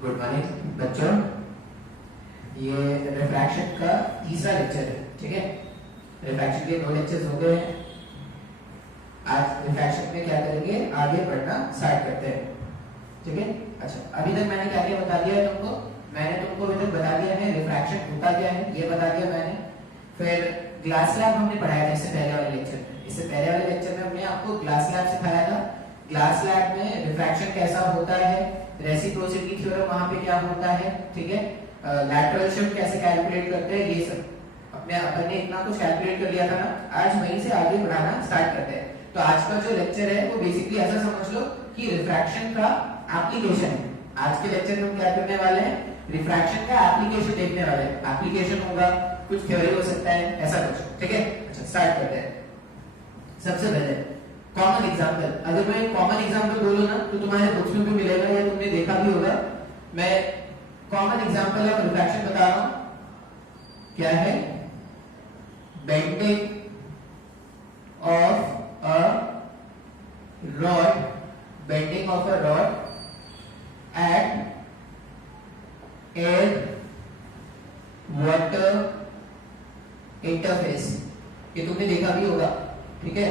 Good morning बच्चों। ये refraction का तीसरा लेक्चर है, ठीक है। रिफ्रैक्शन के 2 लेक्चर्स हो गए हैं। आज रिफ्रैक्शन में क्या करेंगे, आगे पढ़ना स्टार्ट करते हैं, ठीक है। अच्छा, अभी तक मैंने क्या क्या बता दिया है तुमको? मैंने तुमको अभी तक बता दिया है रिफ्रैक्शन होता क्या है, ये बता दिया मैंने। फिर ग्लास स्लैब हमने पढ़ाया था इससे पहले वाले लेक्चर में। इससे पहले वाले लेक्चर में हमने आपको ग्लास स्लैब सिखाया था। ग्लास स्लैब में रिफ्रैक्शन कैसा होता है, रेसिप्रोसिटी थ्योरम वहां पे क्या होता है, ठीक है। लैटरल शिफ्ट कैसे कैलकुलेट करते हैं, ये सब अपन ने इतना कुछ कैलकुलेट कर लिया था ना। आज वहीं से आगे बढ़ाना स्टार्ट करते हैं। तो आज का जो लेक्चर है वो बेसिकली ऐसा समझ लो कि रिफ्रैक्शन का एप्लीकेशन है। आज के लेक्चर में हम क्या करने वाले हैं, रिफ्रैक्शन का एप्लीकेशन देखने वाले हैं। एप्लीकेशन होगा, कुछ थ्योरी हो सकता है, ऐसा कुछ, ठीक है। अच्छा, स्टार्ट करते हैं। सबसे पहले कॉमन एग्जांपल, अगर मैं कॉमन एग्जांपल बोलूं ना तो तुम्हारे बुक्स में भी मिलेगा या तुमने देखा भी होगा। मैं कॉमन एग्जांपल ऑफ रिफ्रैक्शन बता रहा हूं। क्या है, bending of a rod, bending of a rod at air water interface. ये तुमने देखा भी होगा, ठीक है।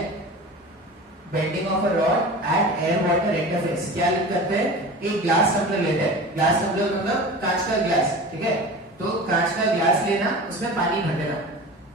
Bending of a rod at air water interface. क्या करते हैं, एक ग्लास टम्बलर लेते हैं। ग्लास टम्बलर मतलब कांच का ग्लास, ठीक है। तो कांच का ग्लास लेना, उसमें पानी भर देना।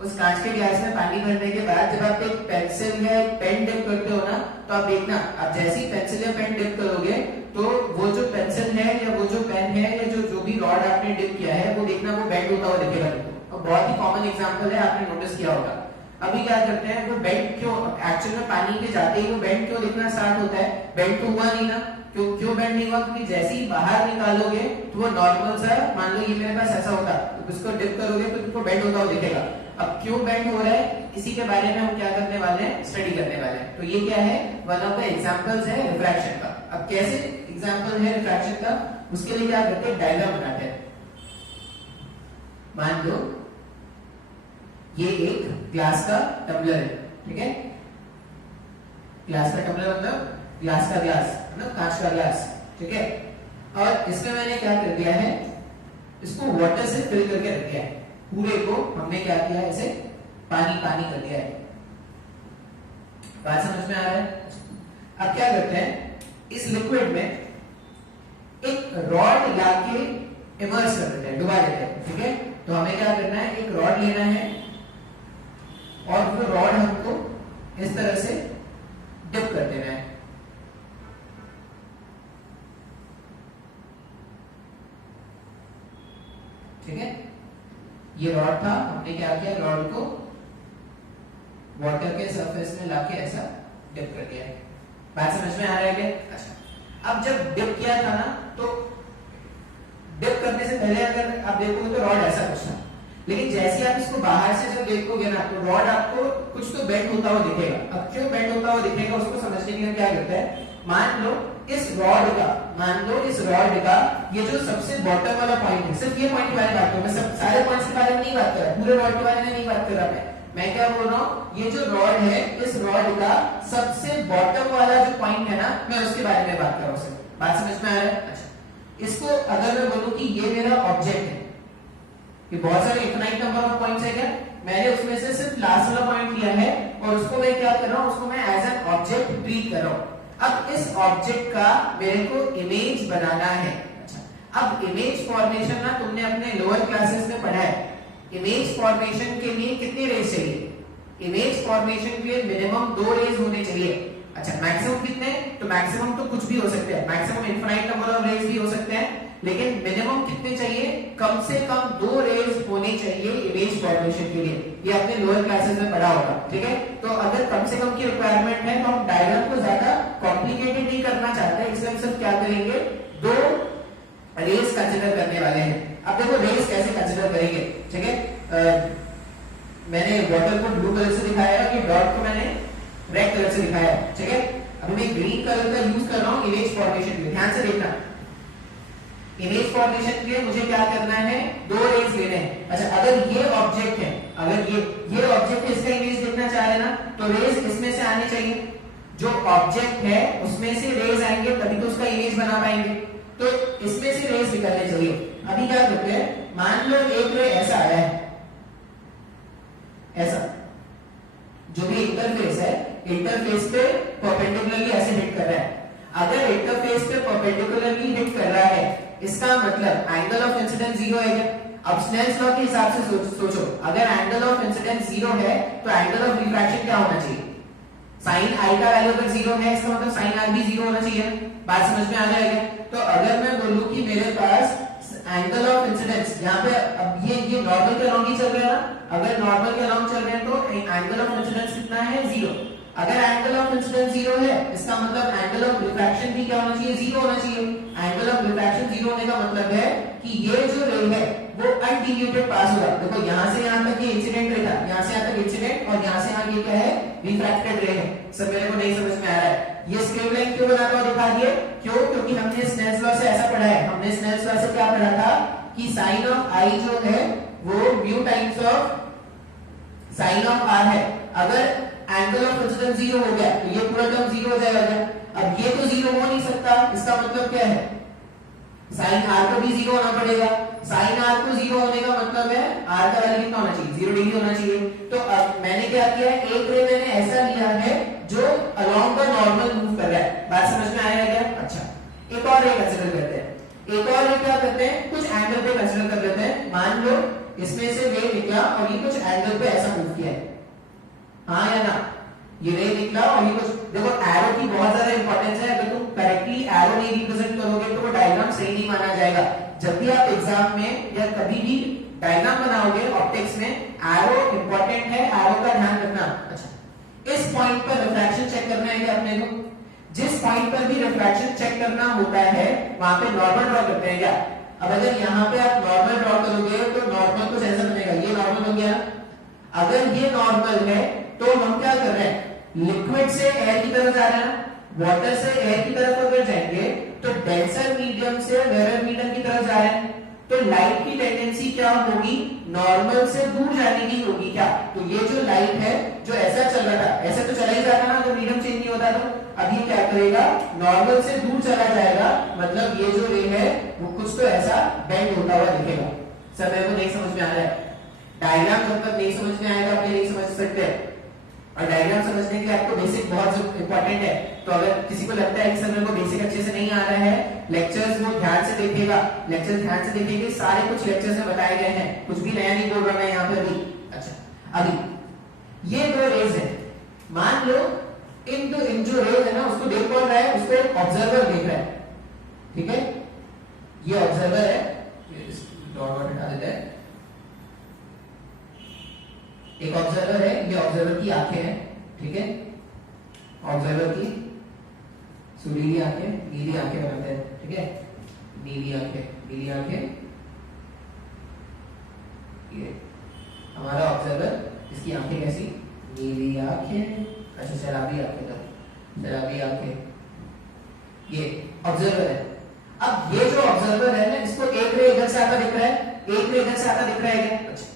उस कांच के ग्लास में पानी भरने के बाद जब आप एक पेंसिल या एक पेन डिप करते हो ना, तो आप देखना, आप जैसे ही पेंसिल या पेन डिप करोगे तो वो जो पेंसिल है या वो जो पेन है या जो भी रॉड आपने डिप किया है, वो देखना वो बेंड होता हुआ दिखेगा तुमको। और बहुत ही कॉमन एग्जांपल है, आपने नोटिस किया होगा। अभी क्या करते हैं, वो बेंड क्यों, एक्चुअल में पानी के जाते ही वो बेंड क्यों दिखना स्टार्ट होता है? बेंड तो हुआ नहीं ना। क्यों बेंड नहीं हुआ? क्योंकि जैसे ही बाहर निकालोगे तो वो नॉर्मल सा, मान लो ये मेरे पास ऐसा होता, तो इसको डिप करोगे तो तुमको बेंड होता हुआ दिखेगा। अब क्यों बेंड हो रहा है, इसी के बारे में हम क्या करने वाले हैं, स्टडी करने वाले हैं। तो ये क्या है, वन ऑफ द एग्जांपल्स है रिफ्रैक्शन का। अब कैसे एग्जांपल है रिफ्रैक्शन का, उसके लिए क्या करते हैं, डायग्राम बनाते हैं। मान लो ये एक ग्लास का टम्बलर है, ठीक है। ग्लास का टम्बलर मतलब ग्लास का ग्लास मतलब कांच का ग्लास, ठीक है। और इसमें मैंने क्या कर दिया है, इसको वाटर से फिल करके रख दिया है। पूरे को हमने क्या किया है, इसे पानी पानी कर दिया है। बात समझ में आ रहा है? अब क्या करते हैं, इस लिक्विड में एक रॉड लाके इमर्स कर देते हैं, डुबा देते हैं, ठीक है। तो हमें क्या करना है, एक रॉड लेना है और वो रॉड हमको इस तरह से डिप कर देना है। ठीक है, ये रॉड था, हमने क्या किया, रॉड को वाटर के सरफेस में लाके ऐसा डिप कर दिया है। बात समझ में आ रहा है क्या? अच्छा, अब जब डिप किया था ना, तो डिप करने से पहले अगर आप देखोगे तो रॉड ऐसा कुछ था, लेकिन जैसे आप इसको बाहर से जब देखोगे ना, तो रॉड आपको कुछ तो बेंड होता हुआ दिखेगा। अब क्यों बेंड होता हुआ दिखेगा, उसको समझने के लिए क्या करते हैं, मान लो इस रॉड का ये जो सबसे बॉटम वाला पॉइंट है, सिर्फ ये पॉइंट के बारे में बात करूं मैं, सब सारे पॉइंट्स के बारे में नहीं बात कर रहा, पूरे रॉड के बारे में नहीं बात कर रहा मैं क्या बोल रहा हूं, ये जो रॉड है, इस रॉड का सबसे बॉटम वाला जो पॉइंट है ना, मैं उसके बारे में बात कर रहा हूं। बात समझ में आ रहा है? अच्छा, इसको अगर मैं बोलूं कि ये मेरा ऑब्जेक्ट है, ये बहुत सारे इनफाइनाइट नंबर ऑफ पॉइंट्स है क्या, मैंने उसमें से सिर्फ लास्ट वाला पॉइंट लिया है और उसको मैं क्या कर रहा हूं, उसको मैं एज एन ऑब्जेक्ट ट्रीट कर रहा हूं। अब इस ऑब्जेक्ट का मेरे को इमेज बनाना है। अच्छा, अब इमेज फॉर्मेशन ना तुमने अपने लोअर क्लासेस में पढ़ा है। इमेज फॉर्मेशन के लिए कितने रेज चाहिए, इमेज फॉर्मेशन के लिए मिनिमम 2 रेज होने चाहिए। अच्छा, मैक्सिमम कितने, तो मैक्सिमम तो कुछ भी हो सकते हैं, maximum infinite number of rays भी हो सकते हैं, लेकिन मिनिमम कितने चाहिए, कम से कम 2 रेज होने चाहिए इमेज फॉर्मेशन के लिए। ये आपने लोअर क्लासेस में पढ़ा होगा, ठीक है। तो अगर कम से कम की रिक्वायरमेंट है, तो हम डायग्राम को ज्यादा कॉम्प्लिकेटेड नहीं करना चाहते, इसलिए हम सिर्फ क्या करेंगे, 2 रेज कंसीडर करने वाले हैं। अब देखो रेज कैसे कंसीडर करेंगे, ठीक है। मैंने वाटर को ब्लू कलर से दिखाया है, ये डॉट को मैंने रेड कलर से दिखाया है, ठीक है। अभी मैं ग्रीन कलर का यूज कर रहा हूं इमेज फॉर्मेशन के लिए, ध्यान से देखना। इमेज फॉर्मेशन के लिए मुझे क्या करना है, 2 रेज लेने हैं। अच्छा, अगर ये ऑब्जेक्ट है, अगर ये ऑब्जेक्ट है, इसका इमेज देखना चाह रहे ना, तो रेज इसमें से आने चाहिए। जो ऑब्जेक्ट है उसमें से रेज आएंगे, तभी तो उसका इमेज बना पाएंगे। तो इसमें से रेस निकलने चाहिए। अभी क्या करते हैं, मान लो एक रे ऐसा आया है, ऐसा जो भी इंटरफेस है, इंटरफेस पे परपेंडिकुलरली ऐसे हिट कर रहा है। अगर इंटरफेस पे परपेंडिकुलरली हिट कर रहा है, इसका मतलब एंगल ऑफ इंसिडेंस जीरो है क्या? अब स्नेल्स लॉ के हिसाब से सोचो, अगर एंगल ऑफ इंसिडेंस जीरो है तो एंगल ऑफ रिफ्रैक्शन क्या होना चाहिए? साइन आई का वैल्यू अगर जीरो है, इसका मतलब साइन आर भी जीरो होना चाहिए। बात समझ में आ जाएगा? तो अगर मैं बोलूं कि मेरे पास एंगल ऑफ इंसिडेंस यहाँ पे, अब ये नॉर्मल के अलोंग ही चल रहा है ना, अगर नॉर्मल के अलोंग चल रहे हैं तो एंगल ऑफ इंसिडेंस कितना है? जीरो। अगर एंगल ऑफ इंसिडेंस जीरो है, इसका मतलब एंगल ऑफ रिफ्रैक्शन भी क्या होना चाहिए? जीरो होना चाहिए। एंगल ऑफ रिफ्रैक्शन जीरो होने का मतलब है कि ये जो रे है वो अनडिविएटेड पास होगा। देखो यहाँ से यहाँ तक ये इंसिडेंट रे था, यहाँ से यहाँ तक इंसिडेंट, और यहाँ से यहाँ ये क्या है? रिफ्रैक्टेड रे है। सब मेरे को नहीं समझ में आ रहा है। ये स्ट्रेट लाइन क्यों बनाता हुआ दिखा दिए? क्यों? क्योंकि हमने स्नेल्स लॉ से ऐसा पढ़ा है, हमने स्नेल्स लॉ से क्या पढ़ा था कि साइन ऑफ आई जो है वो mu times of sine of R है। अगर एंगल ऑफ इंसिडेंस जीरो हो गया तो ये पूरा टर्म जीरो हो जाएगा। अब ये तो जीरो हो नहीं सकता, इसका मतलब क्या है? साइन आर को भी जीरो होना पड़ेगा। साइन आर को जीरो होने का मतलब है आर का वैल्यू कितना होना चाहिए? 0 डिग्री होना चाहिए। तो अब मैंने क्या किया है, एक रे मैंने ऐसा लिया है जो अलोंग द नॉर्मल मूव कर रहा है। बात समझ में आया क्या? अच्छा, एक और रे कंसीडर करते हैं। एक और रे क्या करते हैं, कुछ एंगल पे कंसीडर कर लेते हैं। मान लो इसमें से रे निकला और ये कुछ एंगल पे ऐसा मूव किया है, हाँ या ना? ये रे निकला और ये कुछ, देखो एरो की बहुत ज्यादा इंपॉर्टेंस है। अगर तुम करेक्टली एरो नहीं रिप्रेजेंट करोगे तो वो डायग्राम सही नहीं माना जाएगा। जब भी आप एग्जाम में या कभी भी डायग्राम बनाओगे ऑप्टिक्स में, एरो इंपॉर्टेंट है, एरो का ध्यान रखना। अच्छा, इस पॉइंट पर रिफ्रैक्शन चेक करना है क्या अपने को? जिस पॉइंट पर भी रिफ्रैक्शन चेक करना होता है वहां पे नॉर्मल ड्रॉ करते हैं क्या? अब अगर यहाँ पे आप नॉर्मल ड्रॉ करोगे तो नॉर्मल कुछ ऐसा बनेगा, ये नॉर्मल हो गया। अगर ये नॉर्मल है तो हम क्या कर रहे हैं, लिक्विड से एयर की तरफ जा रहे हैं, वाटर से एयर की तरफ अगर जाएंगे तो डेंसर मीडियम से रेयर मीडियम की तरफ जा रहे हैं, तो लाइट की टेंडेंसी क्या होगी? नॉर्मल से दूर जाने की होगी क्या? तो ये जो लाइट है जो ऐसा चल रहा था, ऐसे तो चला ही जाता ना अगर मीडियम चेंज नहीं होता तो। अब ये क्या करेगा? नॉर्मल से दूर चला जाएगा, मतलब ये जो रे है वो कुछ तो ऐसा बेंड होता हुआ दिखेगा। सब मेरे को नहीं समझ में आ रहा है? डायग्राम जब तक नहीं समझ में आएगा आप नहीं समझ सकते। और डायग्राम समझने के लिए आपको बेसिक बहुत इंपॉर्टेंट है। तो अगर किसी को लगता है कि सर मेरे को बेसिक अच्छे से नहीं आ रहा है, लेक्चर्स वो ध्यान से देखेगा, लेक्चर्स ध्यान से देखेंगे, सारे कुछ लेक्चर्स में बताए गए हैं, कुछ भी नया नहीं बोल रहा मैं यहाँ पे अभी। अच्छा, अभी ये दो रेज है, मान लो इन जो रेज है ना उसको देख कौन रहा है? उसको एक ऑब्जर्वर देख रहा है, ठीक है? ये ऑब्जर्वर है, डॉट डॉट हटा देते हैं। एक ऑब्जर्वर है, ये ऑब्जर्वर की आंखें हैं, ठीक है? ऑब्जर्वर की सुरीली आंखें, नीली आंखें बनाते हैं, ठीक है? नीली आंखें, नीली आंखें, ये हमारा ऑब्जर्वर, इसकी आंखें कैसी? नीली आंखें। अच्छा, शराबी आंखें, तो शराबी आंखें, ये ऑब्जर्वर है। अब ये जो ऑब्जर्वर है ना, इसको एक रे इधर से आता दिख रहा है, एक रे इधर से आता दिख रहा है क्या? अच्छा,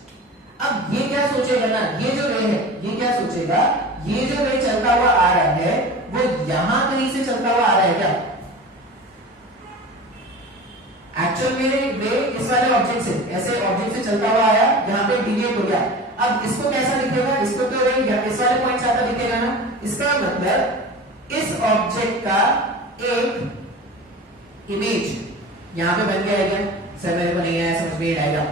अब ये क्या सोचेगा ना, ये जो रे है ये क्या सोचेगा, ये जो रे चलता हुआ आ रहा है वो यहां कहीं से चलता हुआ आ रहा है क्या? एक्चुअल में रे इस वाले ऑब्जेक्ट से, ऐसे ऑब्जेक्ट से चलता हुआ आया, यहां पे डिविएट हो गया। अब इसको कैसा दिखेगा? इसको तो रे इस वाले पॉइंट से आता दिखेगा ना। इसका मतलब इस ऑब्जेक्ट का एक इमेज यहां पे बन गया है क्या? सर मेरे को नहीं आया समझ में आएगा।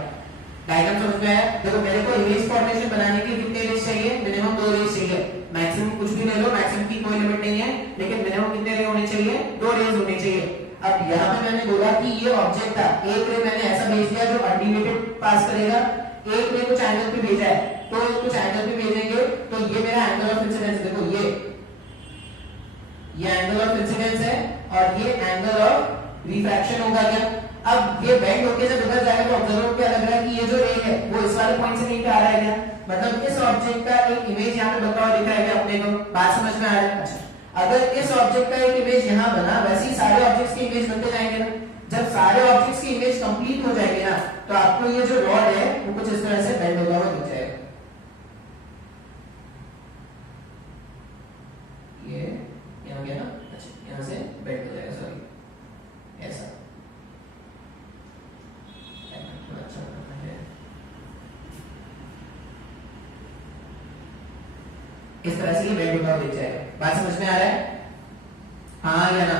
डायग्राम समझ में आया? देखो मेरे को इमेज फॉर्मेशन बनाने के लिए कितने रेज चाहिए? मिनिमम 2 रेज चाहिए। मैक्सिमम कुछ भी ले लो, मैक्सिमम की कोई लिमिट नहीं है, लेकिन मिनिमम कितने रे होने चाहिए? 2 रेज होने चाहिए। अब यहाँ पे मैंने बोला कि ये ऑब्जेक्ट था, एक रे मैंने ऐसा भेज दिया जो अनडिविएटेड पास करेगा, एक रे कुछ एंगल पे भेजा है, तो कुछ एंगल पे भेजेंगे तो ये मेरा एंगल ऑफ इंसिडेंस, देखो ये एंगल ऑफ इंसिडेंस है और ये एंगल ऑफ रिफ्रैक्शन होगा क्या? अब ये बेंड होके जब उधर जाएगा तो ऑब्जर्वर को क्या लग रहा है कि ये जो रे है वो इस वाले पॉइंट से नहीं आ रहा है क्या? मतलब इस ऑब्जेक्ट का एक इमेज यहाँ पे बनता हुआ दिख रहा है क्या अपने को? बात समझ में आ रहा है? अच्छा, अगर इस ऑब्जेक्ट का एक इमेज यहाँ बना, वैसे ही सारे ऑब्जेक्ट्स के इमेज बनते जाएंगे ना। जब सारे ऑब्जेक्ट्स की इमेज कंप्लीट हो जाएगी ना, तो आपको ये जो रॉड है वो कुछ इस तरह से बेंड होता हुआ दिख जाएगा। ये यहाँ गया ना, अच्छा यहाँ से बेंड हो जाएगा, सॉरी ऐसा। इस तरह से ये बेंड होता हुआ दिख जाएगा। बात समझ में आ रहा है? हाँ या ना?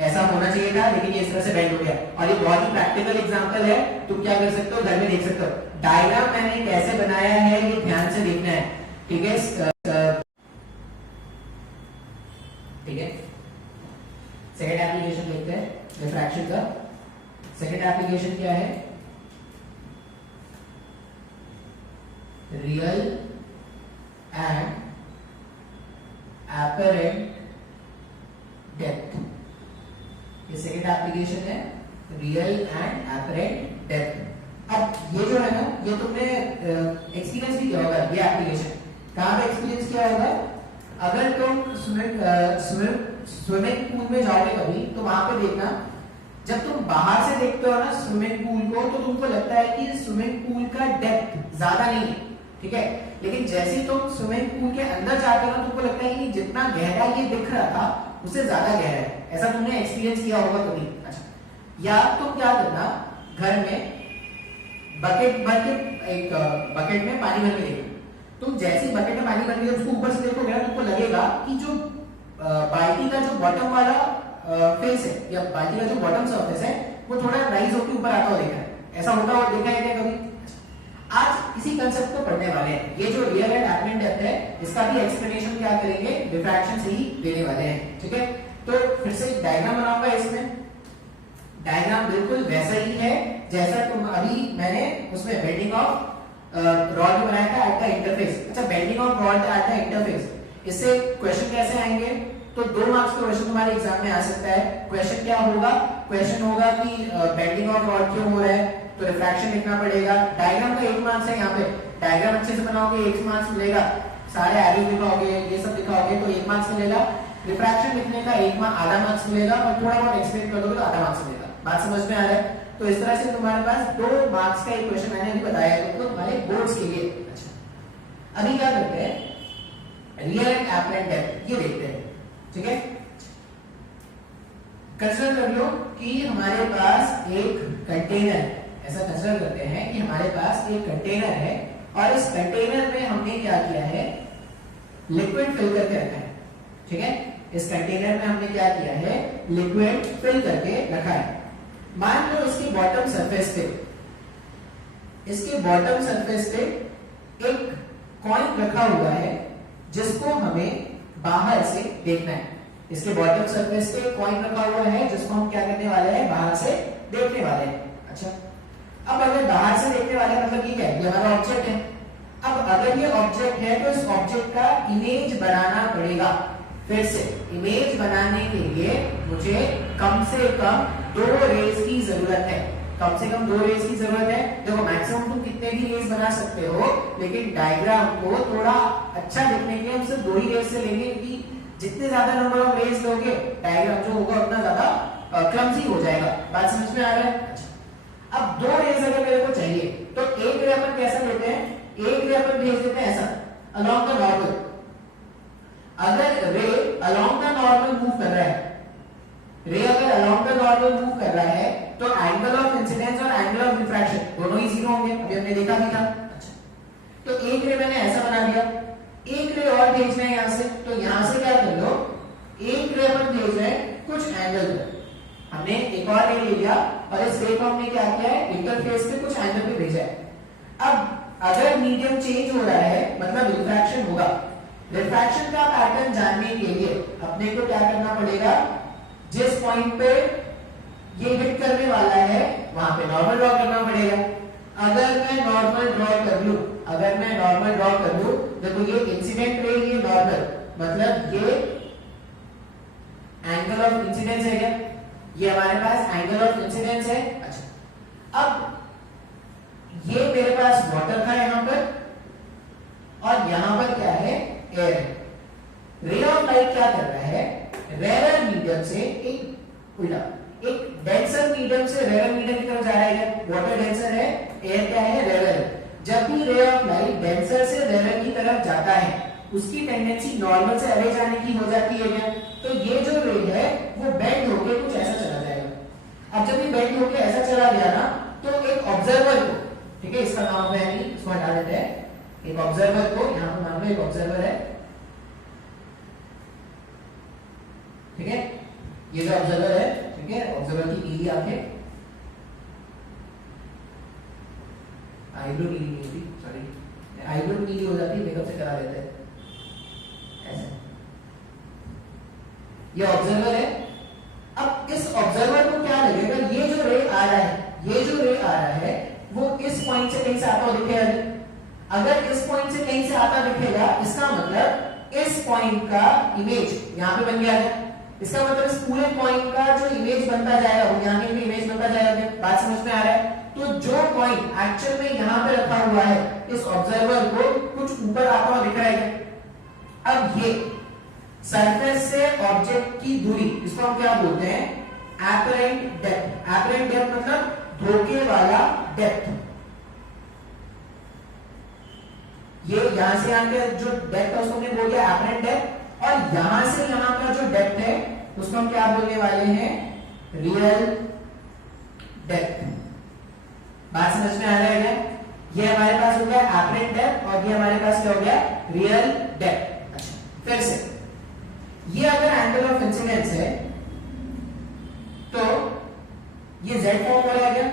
ऐसा होना चाहिए था लेकिन ये इस तरह से बेंड हो गया। और ये बहुत ही प्रैक्टिकल एग्जांपल है, तुम क्या कर सकते हो घर में देख सकते हो। डायग्राम मैंने कैसे बनाया है ये ध्यान से देखना है, ठीक है? ठीक है, सेकेंड एप्लीकेशन देखते हैं रिफ्रैक्शन का। सेकेंड एप्लीकेशन क्या है? Real and apparent depth. ये सेकेंड एप्लीकेशन है, रियल एंड apparent डेप्थ। अब ये जो है ना, ये तुमने एक्सपीरियंस भी किया होगा। ये एप्लीकेशन कहाँ पे एक्सपीरियंस किया होगा? अगर तुम स्विमिंग पूल में जाओगे कभी तो वहां पे देखना, जब तुम बाहर से देखते हो ना स्विमिंग पूल को तो तुमको लगता है कि स्विमिंग पूल का डेप्थ ज्यादा नहीं है, ठीक है? लेकिन जैसे ही तुम स्विमिंग पूल के अंदर जाते हो ना तुमको लगता है कि जितना गहरा ये दिख रहा था उससे ज्यादा गहरा है। ऐसा तुमने एक्सपीरियंस किया होगा कभी? अच्छा, या तुम क्या करना, घर में बकेट भर के, एक बकेट में पानी भर के देखो। तुम जैसे ही बकेट में पानी भर के उसको ऊपर से देखोगे ना तुमको लगेगा कि जो बाल्टी का जो बॉटम वाला फेस है या बाल्टी का जो बॉटम सरफेस है वो थोड़ा राइज होकर ऊपर आता हुआ देखा है। ऐसा होता हुआ देखा है क्या कभी? आज इसी कंसेप्ट को पढ़ने वाले हैं। ये जो रियल एंड एपरेंट डेप्थ है इसका भी एक्सप्लेनेशन क्या करेंगे, डिफ्रैक्शन से ही देने वाले हैं, ठीक है? तो फिर से डायग्राम बनाऊंगा। इसमें डायग्राम बिल्कुल वैसा ही है जैसा तुम अभी मैंने उसमें बेंडिंग ऑफ रॉड बनाया था एट द इंटरफेस। अच्छा, bending of rod at the interface, इससे क्वेश्चन कैसे आएंगे? तो 2 मार्क्स का क्वेश्चन तुम्हारे एग्जाम में आ सकता है। क्वेश्चन क्या होगा? क्वेश्चन होगा कि बेंडिंग ऑफ रॉड क्यों हो रहा है, तो रिफ्रैक्शन लिखना पड़ेगा। डायग्राम का 1 मार्क्स है। यहाँ पे डायग्राम अच्छे से बनाओगे 1 मार्क्स मिलेगा, सारे एरो दिखाओगे, ये सब दिखाओगे तो 1 मार्क्स मिलेगा। रिफ्रैक्शन लिखने का आधा मार्क्स मिलेगा और थोड़ा बहुत एक्सप्लेन कर दोगे तो आधा मार्क्स मिलेगा। बात समझ में आ रहा है? तो इस तरह से तुम्हारे पास 2 मार्क्स का एक क्वेश्चन मैंने अभी बताया है तो तुम्हारे बोर्ड्स के लिए। अच्छा, अभी क्या करते हैं, रियल एंड एपरेंट डेप्थ ये देखते हैं, ठीक है? कंसीडर कर लो कि हमारे पास एक कंटेनर, ऐसा कंसीडर करते हैं कि हमारे पास एक कंटेनर है और इस कंटेनर में हमने क्या किया है, लिक्विड फिल करके रखा है, ठीक है? इस कंटेनर में हमने क्या किया है, लिक्विड फिल करके रखा है। मान लो इसके बॉटम सरफेस पे, इसके बॉटम सरफेस पे एक कॉइन रखा हुआ है जिसको हमें बाहर से देखना है। इसके बॉटम सरफेस पे कॉइन रखा हुआ है जिसको हम क्या करने वाले हैं, बाहर से देखने वाले हैं। अच्छा, अब अगर बाहर से देखने वाले मतलब ये क्या है, ये हमारा ऑब्जेक्ट है। अब अगर ये ऑब्जेक्ट है तो इस ऑब्जेक्ट का इमेज बनाना पड़ेगा। फिर से इमेज बनाने के लिए मुझे कम से कम 2 रेज की जरूरत है। कम से कम 2 रेज की जरूरत है। देखो मैक्सिमम तुम कितने भी रेज बना सकते हो, लेकिन डायग्राम को थोड़ा अच्छा दिखने के लिए हम सिर्फ 2 ही रेज से लेंगे, क्योंकि जितने ज्यादा नंबर ऑफ रेज लोगे डायग्राम जो होगा उतना ज्यादा क्लमजी हो जाएगा। बात समझ में आ रहा है? अब 2 रेज अगर मेरे को चाहिए तो एक रे अपन कैसा लेते हैं, एक रे अपन भेज देते हैं ऐसा अलोंग द नॉर्मल। अगर रे अलोंग द नॉर्मल मूव कर रहा है, रे अगर अलोंग द नॉर्मल मूव कर रहा है तो एंगल ऑफ इंसिडेंस और एंगल ऑफ रिफ्रैक्शन दोनों ही 0 होंगे। अभी हमने देखा भी था। अच्छा, तो एक रे मैंने ऐसा बना दिया, एक रे और भेजना है यहां से, तो यहां से क्या कर लो, एक रे अपन भेज रहे हैं कुछ एंगल पर। हमने एक और रे ले लिया और इस रे को हमने क्या किया है, इंटरफेस पे कुछ एंगल पे भेजा है। अब अगर मीडियम चेंज हो रहा है मतलब रिफ्रैक्शन होगा। रिफ्रैक्शन का पैटर्न जानने के लिए अपने को क्या करना पड़ेगा, जिस पॉइंट पे ये हिट करने वाला है वहां पे नॉर्मल ड्रॉ करना पड़ेगा। अगर मैं नॉर्मल ड्रॉ कर लूं, अगर मैं नॉर्मल ड्रॉ कर लूं, देखो ये इंसिडेंट रे, ये नॉर्मल, मतलब ये एंगल ऑफ इंसिडेंस है क्या, ये हमारे पास एंगल ऑफ इंसिडेंस है। अच्छा, अब ये मेरे पास वाटर था यहां पर और यहां पर क्या है, एयर। रे ऑफ लाइट क्या कर रहा है, रेयर मीडियम से एक उल्टा, एक डेंसर मीडियम से रेयर मीडियम की तरफ जा रहा है। वाटर डेंसर है, एयर क्या है, रेयर। जब भी रे ऑफ लाइट डेंसर से रेयर की तरफ जाता है उसकी टेंडेंसी नॉर्मल से अवे जाने की हो जाती है क्या, तो ये जो रे है वो बेंड होके कुछ ऐसा चला जाएगा। अब जब ये बेंड होके ऐसा चला गया ना तो एक ऑब्जर्वर को, ठीक है, इसका नाम है नहीं, इसको हटा देते हैं, एक ऑब्जर्वर को, यहां पर मान लो एक ऑब्जर्वर है, ठीक है, ये जो ऑब्जर्वर है, ठीक है, ऑब्जर्वर की नीली आंखें, आईब्रो नीली नहीं होती, सॉरी आईब्रो नीली हो जाती है, मेकअप से करा लेते हैं ऐसे। ये ऑब्जर्वर है। अब इस ऑब्जर्वर को क्या लगेगा, ये जो रे आ रहा है, ये जो रे आ रहा है वो इस पॉइंट से कहीं से आता हुआ दिखेगा। अगर इस पॉइंट से कहीं से आता दिखेगा, इसका मतलब इस पॉइंट का इमेज यहां पे बन गया है। इसका मतलब इस पूरे पॉइंट का जो इमेज बनता जाएगा वो यहां पे भी इमेज बनता जाएगा। बात समझ में आ रहा है? तो जो पॉइंट एक्चुअल में यहां पे रखा हुआ है, इस ऑब्जर्वर को कुछ ऊपर आता हुआ दिख रहा है। अब ये सरफेस से ऑब्जेक्ट की दूरी, इसको हम क्या बोलते हैं, एपरेंट डेप्थ। एपरेंट डेप्थ मतलब धोखे वाला डेप्थ। ये यहां से यहां का जो डेप्थ है उसको हमने बोल दिया एपरेंट डेप्थ, और यहां से यहां का जो डेप्थ है उसको हम क्या बोलने वाले हैं, रियल डेप्थ। बात समझ में आ रहा है क्या? ये हमारे पास हो गया एपरेंट डेप्थ और ये हमारे पास क्या हो गया, रियल डेप्थ। अच्छा, फिर से ये अगर एंगल ऑफ इंसिडेंस है तो ये z फॉर्म हो रहा है क्या,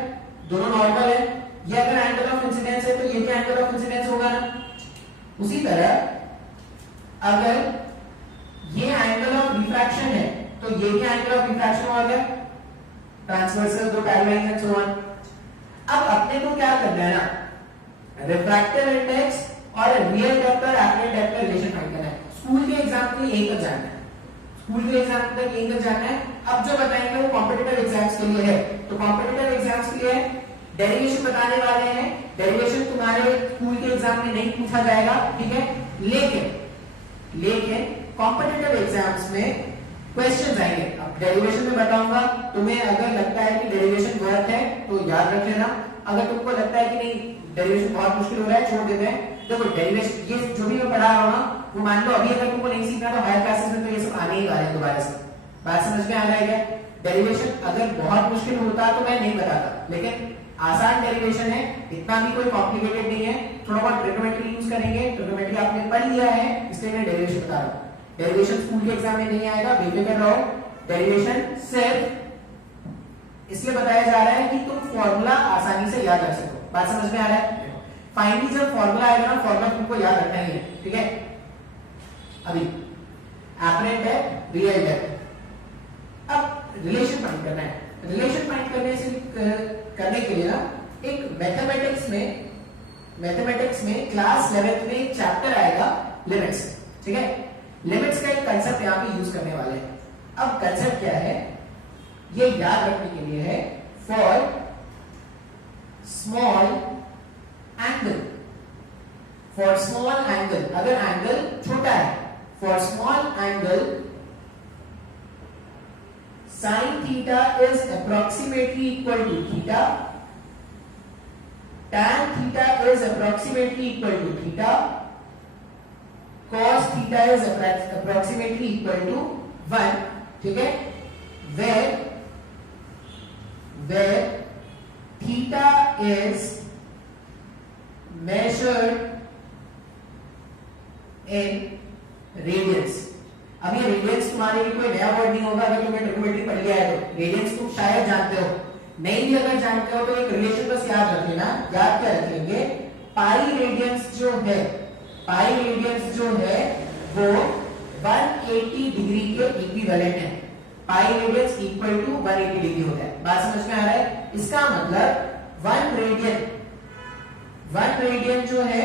दोनों नॉर्मल है। ये अगर एंगल ऑफ इंसिडेंस है तो ये भी एंगल ऑफ इंसिडेंस होगा ना। उसी तरह अगर ये एंगल ऑफ रिफ्रैक्शन है तो ये भी एंगल ऑफ रिफ्रैक्शन होगा क्या, ट्रांसवर्सल, दो पैरेलल एंड सो ऑन। अब अपने को क्या करना है ना, रिफ्रैक्टिव इंडेक्स और रियल डेप्थ और एपरेंट डेप्थ का रिलेशन फाइंड करना है। स्कूल के एग्जाम के लिए यही तक जानना है, स्कूल के एग्जाम तक यही तक जानना है। अब जो बताएंगे वो कॉम्पिटिटिव एग्जाम्स के लिए है। तो कॉम्पिटिटिव एग्जाम्स के लिए डेरिवेशन बताने वाले हैं। डेरिवेशन तुम्हारे स्कूल के एग्जाम में नहीं पूछा जाएगा, ठीक है, लेकिन कॉम्पिटिटिव एग्जाम्स में क्वेश्चंस आएंगे। अब डेरिवेशन में बताऊंगा, तुम्हें अगर लगता है कि डेरिवेशन वर्थ है तो याद रख लेना। अगर तुमको लगता है कि नहीं डेरिवेशन बहुत मुश्किल हो रहा है, छोड़ देते हैं। देखो डेरिवेशन ये जो भी मैं पढ़ा रहा हूं ना, वो मान लो अभी अगर तुमको नहीं सीखना तो हायर क्लासेस में तो ये सब आने ही वाले हैं दोबारा से। बात समझ में आ रहा है क्या? डेरिवेशन अगर बहुत मुश्किल होता तो मैं नहीं बताता, लेकिन आसान डेरिवेशन है, इतना भी कोई कॉम्प्लिकेटेड नहीं है। थोड़ा बहुत ट्रिग्नोमेट्री यूज करेंगे, ट्रिग्नोमेट्री आपने पढ़ लिया है इसलिए मैं डेरिवेशन बता रहा हूं। डेरिवेशन स्कूल के एग्जाम में नहीं आएगा, बेफिक्र रहो। डेरिवेशन सिर्फ इसलिए बताया जा रहा है कि तुम फॉर्मूला आसानी से याद रख सको। बात समझ में आ रहा है? फाइनली जब फॉर्मूला आएगा ना, फॉर्मूला तुमको याद रखना ही है, ठीक है। अभी एपरेंट डेप्थ, रियल डेप्थ। अब रिलेशन फाइंड करना है। रिलेशन फाइंड करने के लिए ना एक मैथमेटिक्स में क्लास 11th में एक चैप्टर आएगा लिमिट्स, ठीक है। लिमिट्स का एक कंसेप्ट यहां पे यूज करने वाले हैं। अब कंसेप्ट क्या है ये याद रखने के लिए है, for small angle, for small angle, अगर एंगल छोटा है, for small angle sin theta is approximately equal to theta, tan theta is approximately equal to theta, cos theta is approximately equal to 1, ठीक है, where theta is measured in radians। अब ये radiance तुम्हारे लिए कोई नया वर्ड नहीं होगा, अगर तुमने ट्रिग्नोमेट्री पढ़ लिया है तो। रेडियंस तुम शायद जानते हो, नहीं भी अगर जानते हो तो एक रिलेशन बस याद रख लेना। याद क्या रखेंगे, पाई रेडियंस जो है वो 180 डिग्री के इक्विवेलेंट है। Pi radians equal to 180 degree होता है। बात समझ में आ रहा है? इसका मतलब 1 रेडियन जो है,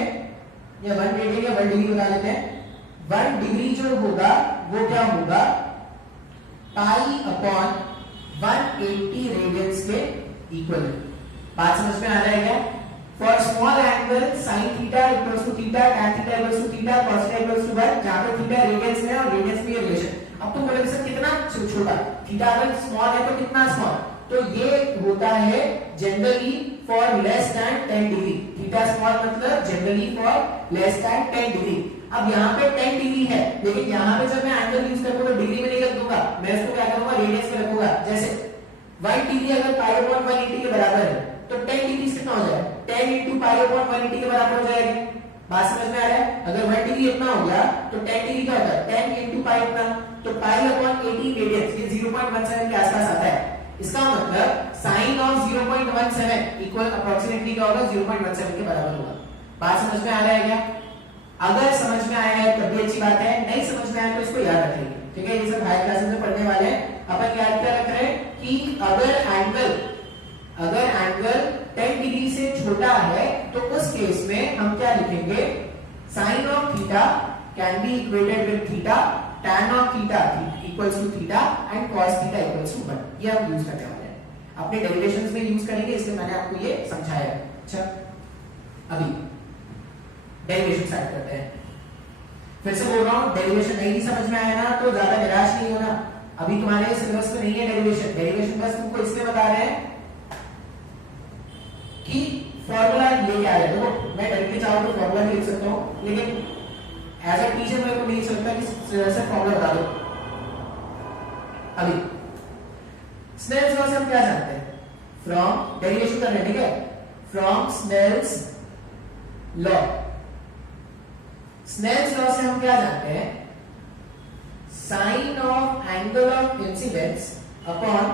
या 1 रेडियन या 1 डिग्री बता लेते हैं, 1 डिग्री जो होगा वो क्या होगा, पाई अपॉन 180 रेडियंस के इक्वल। बात समझ में आ रहा है क्या? For small angle sin theta equals to theta, tan theta equals to theta, cos theta equals to 1, जहां पे थीटा रेडियंस में और रेडियंस में रिलेशन। अब तुम बोलोगे सर कितना छोटा, थीटा अगर स्मॉल है तो कितना स्मॉल, तो ये होता है generally for less than 10 degree. Theta small मतलब generally for less than 10 degree. अब यहाँ पे 10 डिग्री है, लेकिन यहाँ पे जब मैं एंगल यूज करूंगा तो डिग्री में नहीं रख दूंगा, मैं इसको क्या करूंगा, रेडियंस में रखूंगा। जैसे 1 डिग्री अगर पाई अपॉन 180 के बराबर है तो 10 डिग्री कितना हो जाएगा, 10 इंटू पाई अपॉन 180 के बराबर हो जाएगा। बात समझ में आ रहा है? अगर 1 डिग्री इतना हो गया तो 10 डिग्री क्या होता है 10 into पाई इतना, तो पाई अपॉन 80 रेडियंस ये 0.17 के आसपास आता है। इसका मतलब साइन ऑफ 0.17 इक्वल अप्रोक्सीमेटली क्या होगा 0.17 के बराबर होगा। बात समझ में आ रहा है क्या? अगर समझ में आया है तब भी अच्छी बात है, नहीं समझ में आया तो इसको याद रखेंगे, ठीक है? ये सब हाई क्लासेस में पढ़ने वाले हैं। अपन याद क्या रख रहे हैं कि अगर एंगल 10 डिग्री से छोटा है तो उस केस में हम क्या लिखेंगे, sine of theta can be equated with theta, tan of theta equals to theta and cos theta equals to 1। ये हम यूज करने वाले हैं, अपने डेरिवेशंस में यूज करेंगे, इसलिए मैंने आपको ये समझाया है। अच्छा, अभी डेरिवेशन स्टार्ट करते हैं। फिर से बोल रहा हूं, डेरिवेशन नहीं समझ में आया ना तो ज्यादा निराश नहीं होना, अभी तुम्हारे सिलेबस में नहीं है डेरिवेशन बस तुमको इसलिए बता रहे हैं कि फॉर्मूला लेके आ रहे। देखो मैं डायरेक्टली चाहूं तो फॉर्मूला भी लिख सकता हूं, लेकिन एज अ टीचर मेरे को नहीं लगता कि सिर्फ फॉर्मूला बता दो। अभी स्नेल्स लॉ से हम क्या जानते हैं, फ्रॉम डेरिवेशन कर रहे हैं, ठीक है? From Snell's law, Snell's law से हम क्या जानते हैं, sine of angle of incidence upon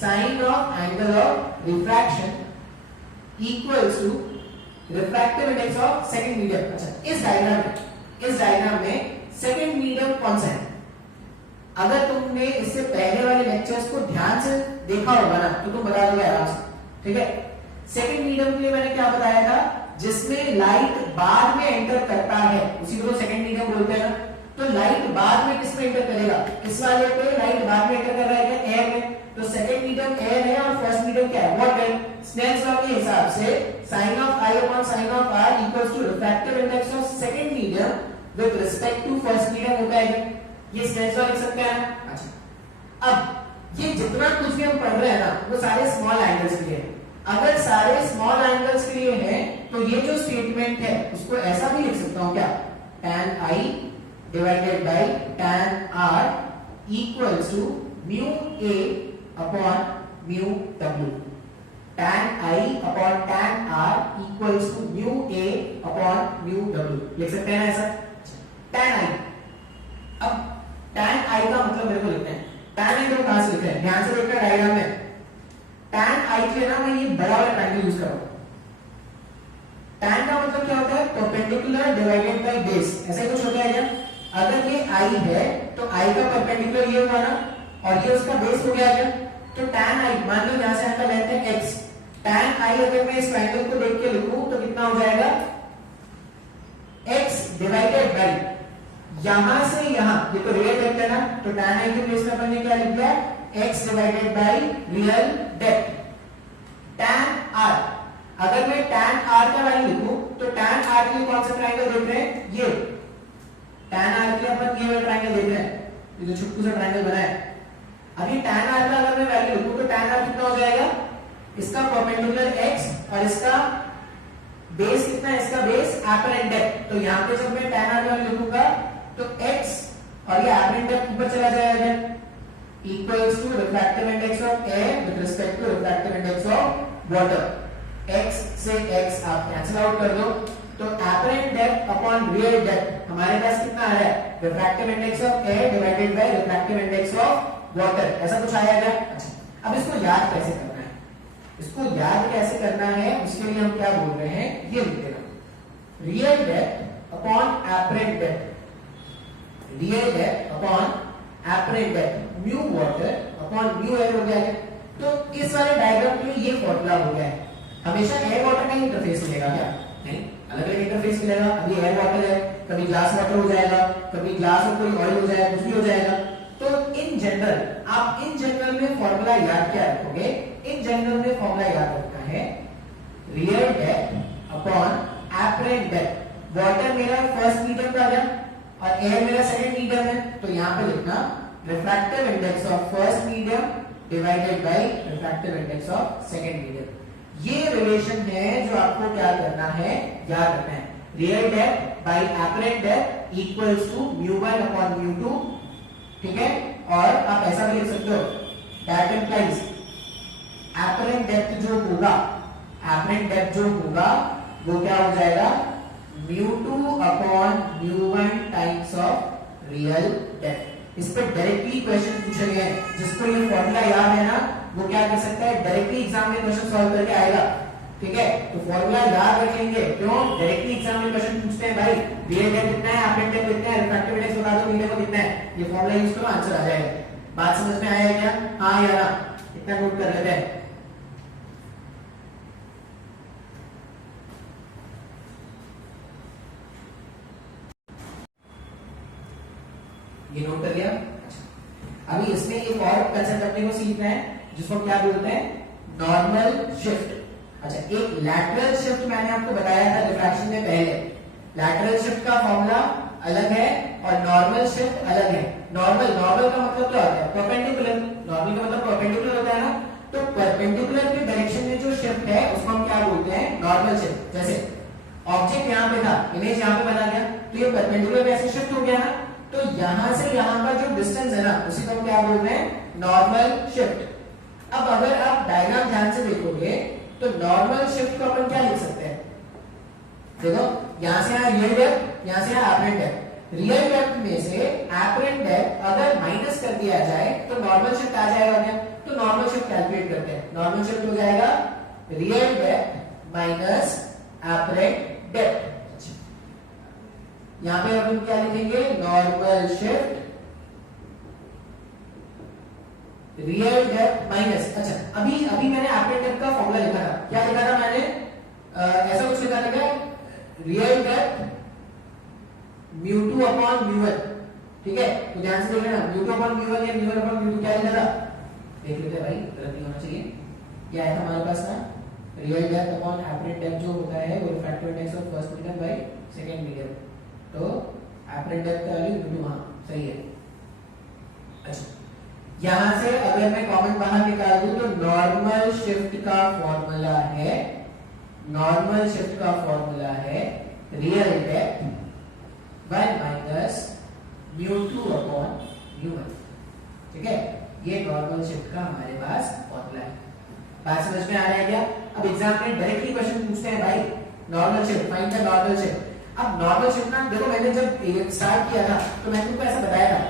sine of angle of refraction equals to refractive index of second medium. अच्छा, इस डायग्राम में सेकंड मीडियम कौन सा है? अगर तुमने इससे पहले वाले लेक्चर्स को ध्यान से देखा होगा ना तो तुम बता दोगे आराम से, ठीक है? सेकंड मीडियम के लिए मैंने क्या बताया था, जिसमें लाइट बाद में एंटर करता है उसी को सेकंड मीडियम बोलते हैं ना। तो लाइट बाद में किस में एंटर करेगा, इस वाले पे लाइट बाद में एंटर कर रहा है क्या, एयर में, तो सेकंड मीडियम एयर है और फर्स्ट मीडियम क्या है, वाटर। स्नेल्स लॉ के हिसाब से sine of I upon sine of R equals to refractive index of second medium with respect to first medium होता है। ये स्नेल्स लॉ लिख सकते हैं। अच्छा, अब ये जितना कुछ भी हम पढ़ रहे हैं ना वो सारे स्मॉल एंगल्स के लिए है। अगर सारे स्मॉल एंगल्स के लिए है तो ये जो स्टेटमेंट है उसको ऐसा भी लिख सकता हूं क्या, tan I divided by tan R equals to mu A upon mu W। tan I upon tan R equals to mu A upon mu W लिख सकते हैं ऐसा। tan I, अब tan I का मतलब मेरे को लिखते हैं, tan I को कहां से लिखते हैं, ध्यान से देखना डायग्राम में। tan I के ना मैं ये बड़ा वाला ट्रायंगल यूज कर रहा हूं। tan का मतलब क्या होता है, परपेंडिकुलर डिवाइडेड बाय बेस, ऐसा ही कुछ होता है क्या? अगर ये I है तो I का परपेंडिकुलर ये हुआ ना और ये उसका बेस हो गया क्या, तो tan I मान लो यहां से आपका लेते हैं x, tan I अगर मैं इस ट्रायंगल को देख के लिखूं तो कितना हो जाएगा, x डिवाइडेड बाय यहां से यहां, ये तो रियल डेप्थ है ना, तो tan I के प्लेस में अपन ने क्या लिख दिया, x divided by real depth. tan R, अगर मैं tan R का वैल्यू लिखूं तो tan R के लिए कौन सा ट्रायंगल देख रहे हैं, ये tan R के लिए अपन ये वाला ट्रायंगल देख रहे हैं, ये जो छुटकू सा ट्रायंगल बना है। अभी tan R का अगर मैं वैल्यू लिखूं तो tan R कितना हो जाएगा, इसका परपेंडिकुलर x और इसका बेस कितना है, इसका बेस एपरेंट डेप्थ। तो यहां पे जब मैं tan R का वैल्यू लिखूंगा तो x और ये एपरेंट डेप्थ ऊपर चला जाएगा, equals to refractive index of air with respect to refractive index of water. x से x आप कैंसिल आउट कर दो तो apparent depth upon real depth हमारे पास कितना आ रहा है, refractive index of air divided by refractive index of water, ऐसा कुछ आया क्या? अच्छा, अब इसको याद कैसे करना है, इसको याद कैसे करना है उसके लिए हम क्या बोल रहे हैं, ये लिख देना, real depth upon apparent depth, real depth upon apparent depth, mu water upon mu air हो गया है। तो इस वाले डायग्राम के लिए ये फॉर्मूला हो गया है। हमेशा एयर वाटर का इंटरफेस मिलेगा क्या, नहीं, अलग अलग इंटरफेस मिलेगा। अभी एयर वाटर है, कभी ग्लास वाटर हो जाएगा, कभी ग्लास और कोई ऑयल हो जाएगा, कुछ भी हो जाएगा। तो इन जनरल आप इन जनरल में फॉर्मूला याद क्या रखोगे, इन जनरल में फॉर्मूला याद रखना है real depth upon apparent depth. Water मेरा फर्स्ट मीडियम का है और एयर मेरा सेकंड मीडियम है, तो यहां पे लिखना refractive index of first medium divided by refractive index of second medium. ये रिलेशन है जो आपको क्या करना है, याद रखना है, real depth by apparent depth equals to mu one upon mu two, ठीक है? और आप ऐसा भी लिख सकते हो, दैट इंप्लाइज एपरेंट डेप्थ जो होगा वो क्या हो जाएगा, μ2 upon μ1 times of real depth. इस पे डायरेक्टली क्वेश्चन पूछे गए हैं, जिसको ये फॉर्मूला याद है ना वो क्या कर सकता है, डायरेक्टली एग्जाम में क्वेश्चन सॉल्व करके आएगा। ठीक है, तो फॉर्मूला याद रखेंगे, क्यों डायरेक्टली एग्जाम में क्वेश्चन पूछते हैं भाई रियल डेप्थ कितना है, एपरेंट डेप्थ कितना है, रिफ्रैक्टिव इंडेक्स बता दो मीडियम को कितना है, ये फॉर्मूला यूज करो आंसर आ जाएगा। बात समझ में आया क्या? हाँ या ना, इतना नोट कर लेते हैं। ये नोट कर लिया। अभी इसमें एक और कंसेप्ट अपने को सीखना है जिसको क्या बोलते हैं, नॉर्मल शिफ्ट। अच्छा, एक लैटरल शिफ्ट मैंने आपको बताया था डिफ्रैक्शन में पहले। लैटरल शिफ्ट का फॉर्मूला अलग है और नॉर्मल शिफ्ट अलग है। नॉर्मल का मतलब क्या होता है, परपेंडिकुलर। नॉर्मल का मतलब परपेंडिकुलर होता है ना, तो परपेंडिकुलर के डायरेक्शन में जो शिफ्ट है उसको हम क्या बोलते हैं, नॉर्मल शिफ्ट। जैसे ऑब्जेक्ट यहाँ पे था, इमेज यहाँ पे बना गया, तो ये परपेंडिकुलर पे ऐसे शिफ्ट हो गया ना, तो यहां से यहां का जो डिस्टेंस है ना उसी को हम क्या बोलते हैं, नॉर्मल शिफ्ट। अब अगर आप डायग्राम ध्यान से देखोगे तो नॉर्मल शिफ्ट को अपन क्या लिख सकते हैं, देखो यहां से यहां रियल डेप्थ, यहां से यहां एपरेंट डेप्थ। रियल डेप्थ में से एपरेंट डेप्थ अगर माइनस कर दिया जाए तो नॉर्मल शिफ्ट आ जाएगा क्या, तो नॉर्मल शिफ्ट कैलकुलेट करते हैं। नॉर्मल शिफ्ट हो जाएगा real depth minus apparent depth. यहां पे अपन क्या लिखेंगे, normal shift real depth minus. अच्छा, अभी मैंने एपरेंट डेप्थ का फॉर्मूला लिखा था, क्या लिखा था मैंने, ऐसा कुछ लिखा था, रियल डेप्थ μ2 अपॉन μ1। ठीक है, तो ध्यान से देख लेना, μ2 अपॉन μ1 या μ1 अपॉन μ2 क्या लिखा था, देख लेते हैं भाई, गलत नहीं होना चाहिए। क्या आया था हमारे पास ना, real depth upon apparent depth जो होता है वो refractive index of first medium by second medium, तो एपरेंट डेप्थ का वैल्यू μ2 वहां सही है। अच्छा, यहां से अगर मैं कॉमन बाहर निकाल दूं तो नॉर्मल शिफ्ट का फॉर्मूला है, नॉर्मल शिफ्ट का फॉर्मूला है रियल डेप्थ 1 माइनस μ2 अपॉन μ1। ठीक है, ये नॉर्मल शिफ्ट का हमारे पास फॉर्मूला है। बात समझ में आ रहा है क्या? अब एग्जाम में डायरेक्टली क्वेश्चन पूछते हैं भाई normal shift, find the normal shift. अब नॉर्मल शिफ्ट ना देखो, मैंने जब स्टार्ट किया था तो मैंने तुमको ऐसा बताया था,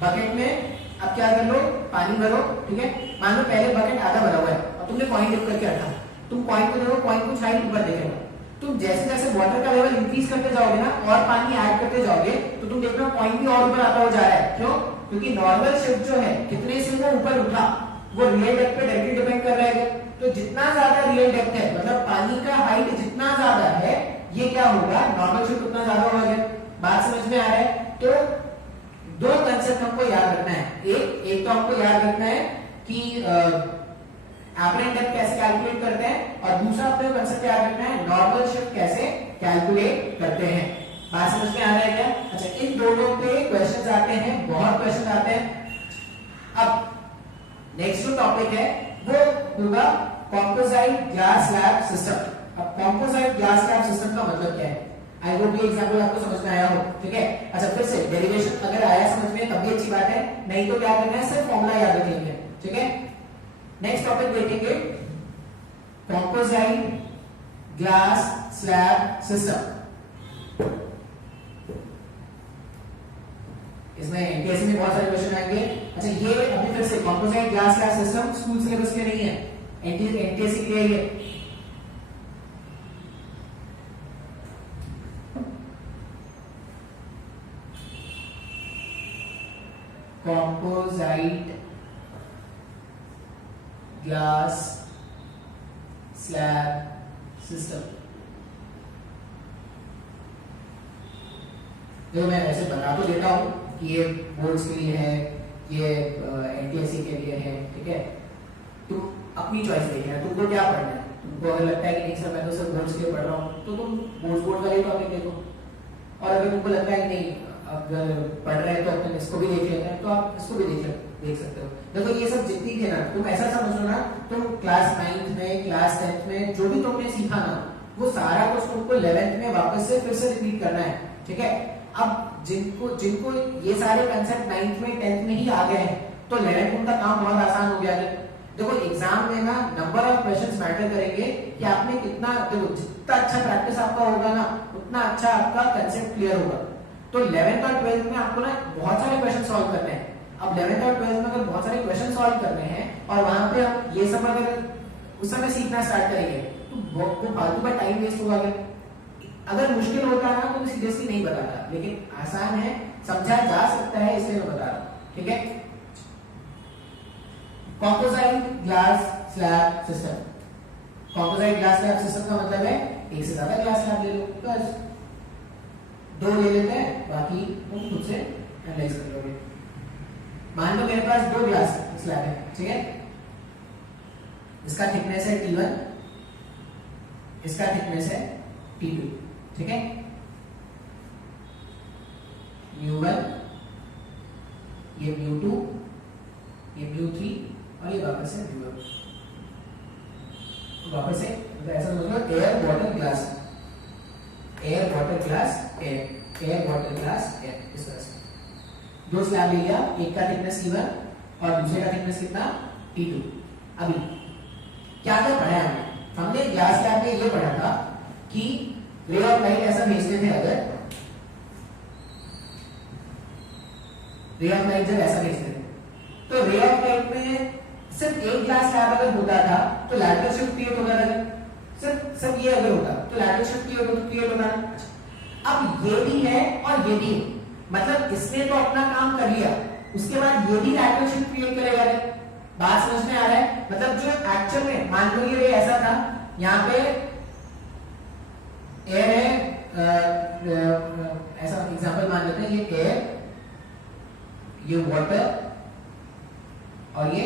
बकेट में अब क्या कर लो, पानी भरो। ठीक है, मान लो पहले बकेट आधा भरा हुआ है और तुमने कॉइन डिप करके रखा, तुम कॉइन को देखो, कॉइन कुछ हाइट ऊपर देखेगा, तुम जैसे जैसे वाटर का लेवल इंक्रीज करते जाओगे ना और पानी ऐड करते जाओगे तो तुम देख रहे हो कॉइन भी और ऊपर आता हुआ जा रहा है। क्यों? क्योंकि नॉर्मल शिफ्ट जो है कितने से वो ऊपर उठा, वो रियल डेप्थ पे डायरेक्टली डिपेंड कर रहा है। तो जितना ज्यादा रियल डेप्थ है, मतलब पानी का हाइट जितना ज्यादा है, ये क्या होगा, नॉर्मल शिफ्ट उतना ज्यादा होगा। बात समझ में आ रहा है? तो दो कंसेप्ट हमको याद रखना है। एक तो हमको याद रखना है कि एपरेंट डेप्थ कैसे कैलकुलेट करते हैं, और दूसरा अपने कंसेप्ट याद रखना है नॉर्मल शिफ्ट कैसे कैलकुलेट करते हैं। बात समझ में आ रहा है क्या? अच्छा, इन दोनों पे क्वेश्चंस आते हैं, बहुत क्वेश्चन आते हैं। अब नेक्स्ट जो टॉपिक है वो होगा कॉम्पोजाइट ग्लास स्लैब सिस्टम। अब कॉम्पोजाइट ग्लास स्लैब सिस्टम का मतलब क्या है, आई होप ये एग्जांपल आपको समझ में आया हो। ठीक है, अच्छा फिर से डेरिवेशन अगर आया समझ में तब भी अच्छी बात है, नहीं तो क्या करना है, सिर्फ फॉर्मूला याद रख लेंगे। ठीक है, नेक्स्ट टॉपिक देखेंगे कॉम्पोजाइट ग्लास स्लैब सिस्टम। इसमें एनटीएससी में बहुत सारे क्वेश्चन आएंगे। अच्छा, ये अभी फिर से composite glass slab system school syllabus में नहीं है, एनटीएससी के लिए है। composite glass slab system। देखो मैं ऐसे बता तो देता हूं कि ये बोर्ड्स के लिए है, ये एनटीएससी के लिए है। ठीक है, तुम अपनी चॉइस देखना, तुमको क्या पढ़ना है। तुमको अगर लगता है कि नहीं सर मैं तो सिर्फ बोर्ड्स के लिए पढ़ रहा हूँ तो तुम बोर्ड वाले टॉपिक देखो, और अगर तुमको लगता है कि नहीं अगर पढ़ रहे हैं तो अपन इसको भी देख लेते हैं तो आप इसको भी देख सकते हो। देखो ये सब जितनी थे ना, तुम ऐसा समझ लो ना, तुम क्लास 9th में क्लास 10th में जो भी तुमने सीखा ना वो सारा कुछ तुमको 11th में वापस से फिर से रिपीट करना है। ठीक है, अब जिनको ये सारे कंसेप्ट 9th में 10th में ही आ गए हैं तो 11th में उनका काम बहुत आसान हो गया है। देखो एग्जाम में ना नंबर ऑफ क्वेश्चंस मैटर करेंगे कि आपने कितना, देखो जितना अच्छा प्रैक्टिस आपका होगा ना उतना अच्छा आपका कंसेप्ट क्लियर होगा। तो 11th और 12th में आपको ना बहुत सारे क्वेश्चन सॉल्व करने हैं। अब 11th और 12th में अगर बहुत सारे क्वेश्चन सॉल्व करने हैं और वहां पे हम ये सब अगर उस समय सीखना स्टार्ट करेंगे तो फालतू का टाइम वेस्ट होगा। अगर मुश्किल होता है ना तो मैं सीरियसली नहीं बताता, लेकिन आसान है, समझा जा सकता है, इसलिए मैं बता रहा हूं। ठीक है, composite glass slab system. Composite glass slab system का मतलब है एक से ज्यादा ग्लास स्लैब ले लो, बस 2 ले लेते हैं, बाकी तुम खुद से एनालाइज कर लोगे। मान लो मेरे पास 2 ग्लास स्लैब है, ठीक है, इसका थिकनेस है T1, इसका थिकनेस है T2, ठीक है, μ1, ये μ2, ये μ3 और ये वापस से μ1। वापस से तो ऐसा समझ लो air water glass, air water glass air, air water glass air, इस तरह से 2 स्लैब ले लिया, एक का थिकनेस T1 और दूसरे का थिकनेस कितना T2। अभी क्या क्या पढ़ा है हमने ग्लास स्लैब में ये पढ़ा था कि रे ऑफ लाइट ऐसा भेजते थे, अगर रे ऑफ लाइट जब ऐसा भेजते थे तो रे ऑफ लाइट में सिर्फ एक ग्लास स्लैब अगर होता था तो लैटरल शिफ्ट क्रिएट होता था, सिर्फ ये अगर होता तो लैटरल शिफ्ट क्रिएट होता था। अब ये भी है और ये भी है, मतलब इसने तो अपना काम कर लिया, उसके बाद ये भी लैटरल शिफ्ट क्रिएट करेगा। बात समझ में आ रहा है? मतलब जो एक्चुअल में मान लो ये ऐसा था, यहाँ पे एयर है, ऐसा एग्जांपल मान लेते हैं, ये एयर, ये वाटर और ये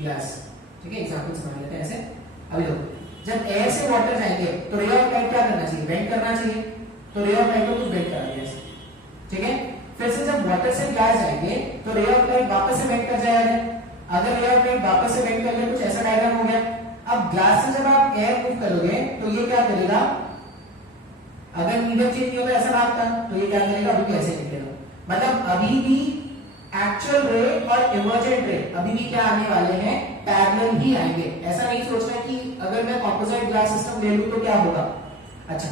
ग्लास, ठीक है, एग्जांपल समझ लेते हैं ऐसे। अभी देखो, जब एयर से वाटर जाएंगे तो रे ऑफ लाइट क्या करना चाहिए, बेंड करना चाहिए, तो रे ऑफ लाइट को कुछ बेंड करा दिया ऐसे, ठीक है। फिर से जब वाटर से ग्लास जाएंगे तो रे ऑफ लाइट वापस से बेंड कर जाएगा। अगर रे ऑफ लाइट वापस से बेंड कर ले, कुछ ऐसा डायग्राम हो गया। अब ग्लास से जब आप एयर मूव करोगे तो ये क्या करेगा, अगर मीडियम चेंज नहीं होगा ऐसा भागता, तो ये क्या करेगा, अभी भी ऐसे निकलेगा। मतलब अभी भी एक्चुअल रे और इमर्जेंट रे अभी भी क्या आने वाले हैं, पैरेलल ही आएंगे। ऐसा नहीं सोचना कि अगर मैं कॉम्पोजिट ग्लास सिस्टम ले लूं तो क्या होगा। अच्छा,